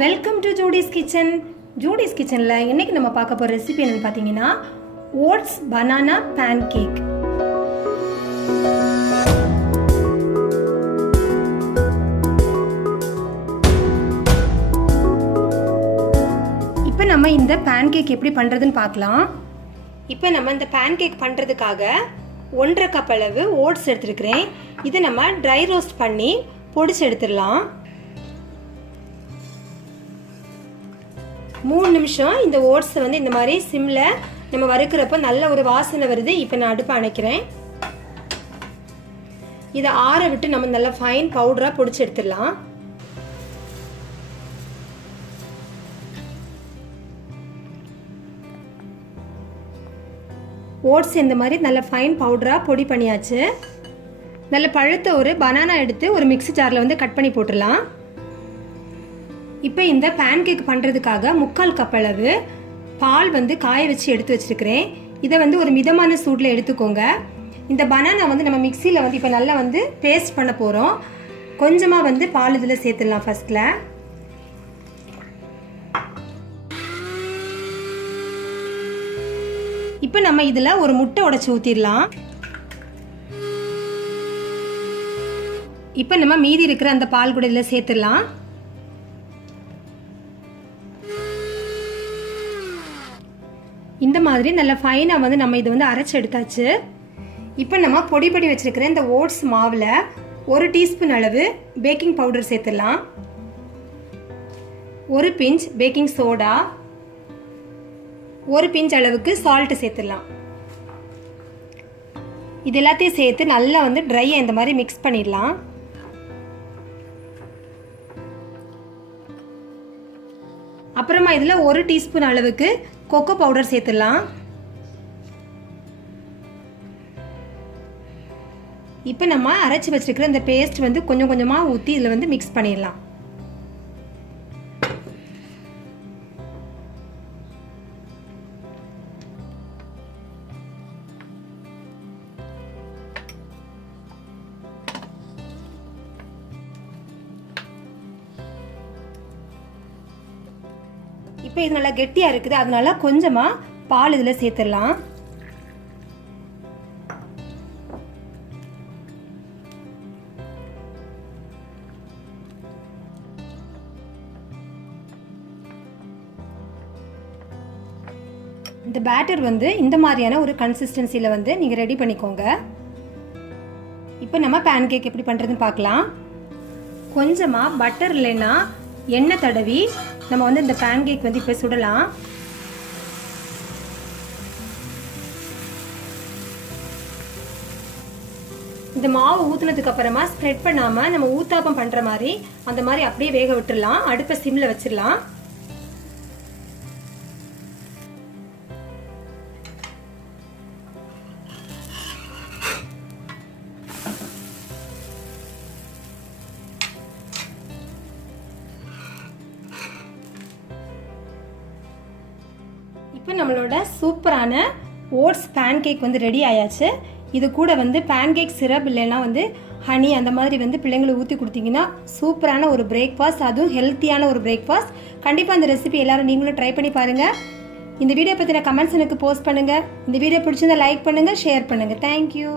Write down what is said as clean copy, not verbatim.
Welcome to Judy's kitchen. Judy's கிச்சனில் இன்றைக்கி நம்ம பார்க்க போகிற ரெசிபி என்னென்னு பார்த்தீங்கன்னா ஓட்ஸ் பனானா பேன் கேக். இப்போ நம்ம இந்த பேன் கேக் எப்படி பண்ணுறதுன்னு பார்க்கலாம். இப்போ நம்ம இந்த பேன் கேக் பண்ணுறதுக்காக 1.5 கப் அளவு ஓட்ஸ் எடுத்துருக்கிறேன். இதை நம்ம ட்ரை ரோஸ்ட் பண்ணி பொடிச்சு எடுத்துடலாம். 3 நிமிஷம் இந்த ஓட்ஸை வந்து இந்த மாதிரி சிம்மில் நம்ம வறுக்கிறப்ப நல்ல ஒரு வாசனை வருது. இப்போ நான் அடுப்பை அணைக்கிறேன். இதை ஆற விட்டு நம்ம நல்லா ஃபைன் பவுடராக பொடிச்சு எடுத்துடலாம். ஓட்ஸ் இந்த மாதிரி நல்ல ஃபைன் பவுடராக பொடி பண்ணியாச்சு. நல்ல பழுத்த ஒரு பனானா எடுத்து ஒரு மிக்ஸி ஜாரில் வந்து கட் பண்ணி போட்டுடலாம். இப்போ இந்த பேன் கேக் பண்ணுறதுக்காக 3/4 கப் அளவு பால் வந்து காய வச்சு எடுத்து வச்சுருக்கிறேன். இதை வந்து ஒரு மிதமான சூடில் எடுத்துக்கோங்க. இந்த பனானா வந்து நம்ம மிக்சியில் வந்து இப்போ நல்லா வந்து பேஸ்ட் பண்ண போகிறோம். கொஞ்சமாக வந்து பால் இதில் சேர்த்துடலாம். ஃபஸ்ட்டில் இப்போ நம்ம இதில் ஒரு முட்டை உடைச்சி ஊற்றிடலாம். இப்போ நம்ம மீதி இருக்கிற அந்த பால் கூட இதில் சேர்த்துடலாம். இந்த மாதிரி நல்ல ஃபைனாக வந்து நம்ம இதை வந்து அரைச்சி எடுத்தாச்சு. இப்போ நம்ம பொடி வச்சுருக்கிற இந்த ஓட்ஸ் மாவில் 1 டீஸ்பூன் அளவு பேக்கிங் பவுடர் சேர்த்துடலாம். 1 பிஞ்ச் பேக்கிங் சோடா, 1 பிஞ்ச் அளவுக்கு சால்ட்டு சேர்த்துடலாம். இது எல்லாத்தையும் சேர்த்து நல்லா வந்து ட்ரையாக இந்த மாதிரி மிக்ஸ் பண்ணிடலாம். அப்புறமா இதில் 1 டீஸ்பூன் அளவுக்கு கொக்கோ பவுடர் சேர்த்துடலாம். இப்போ நம்ம அரைச்சி வச்சிருக்கிற இந்த பேஸ்ட் வந்து கொஞ்சம் கொஞ்சமாக ஊற்றி இதில் வந்து மிக்ஸ் பண்ணிடலாம். இப்போ இது நல்லா கெட்டியாக இருக்குது, அதனால கொஞ்சமாக பால் இதில் சேர்த்துடலாம். இந்த பேட்டர் வந்து இந்த மாதிரியான ஒரு கன்சிஸ்டன்சியில் வந்து நீங்கள் ரெடி பண்ணிக்கோங்க. இப்போ நம்ம பேன் கேக் எப்படி பண்ணுறதுன்னு பார்க்கலாம். கொஞ்சமாக பட்டர் இல்லைன்னா எண்ணெய் தடவி நம்ம வந்து இந்த பேன் கேக் வந்து இப்போ சுடலாம். இந்த மாவு ஊற்றுனதுக்கு அப்புறமா ஸ்ப்ரெட் பண்ணாமல் நம்ம ஊத்தாப்பம் பண்ணுற மாதிரி அந்த மாதிரி அப்படியே வேக விட்டுடலாம். அடுப்பை சிம்மில் வச்சிடலாம். இப்போ நம்மளோட சூப்பரான ஓட்ஸ் பேன் கேக் வந்து ரெடி ஆயாச்சு. இது கூட வந்து பேன் கேக் சிரப் இல்லைன்னா வந்து ஹனி அந்த மாதிரி வந்து பிள்ளைங்களுக்கு ஊற்றி கொடுத்தீங்கன்னா சூப்பரான ஒரு பிரேக்ஃபாஸ்ட், அதுவும் ஹெல்த்தியான ஒரு பிரேக்ஃபாஸ்ட். கண்டிப்பாக அந்த ரெசிபி எல்லாரும் நீங்களும் ட்ரை பண்ணி பாருங்கள். இந்த வீடியோ பற்றின கமெண்ட்ஸ் எனக்கு போஸ்ட் பண்ணுங்கள். இந்த வீடியோ பிடிச்சிருந்தா லைக் பண்ணுங்கள், ஷேர் பண்ணுங்கள். தேங்க்யூ.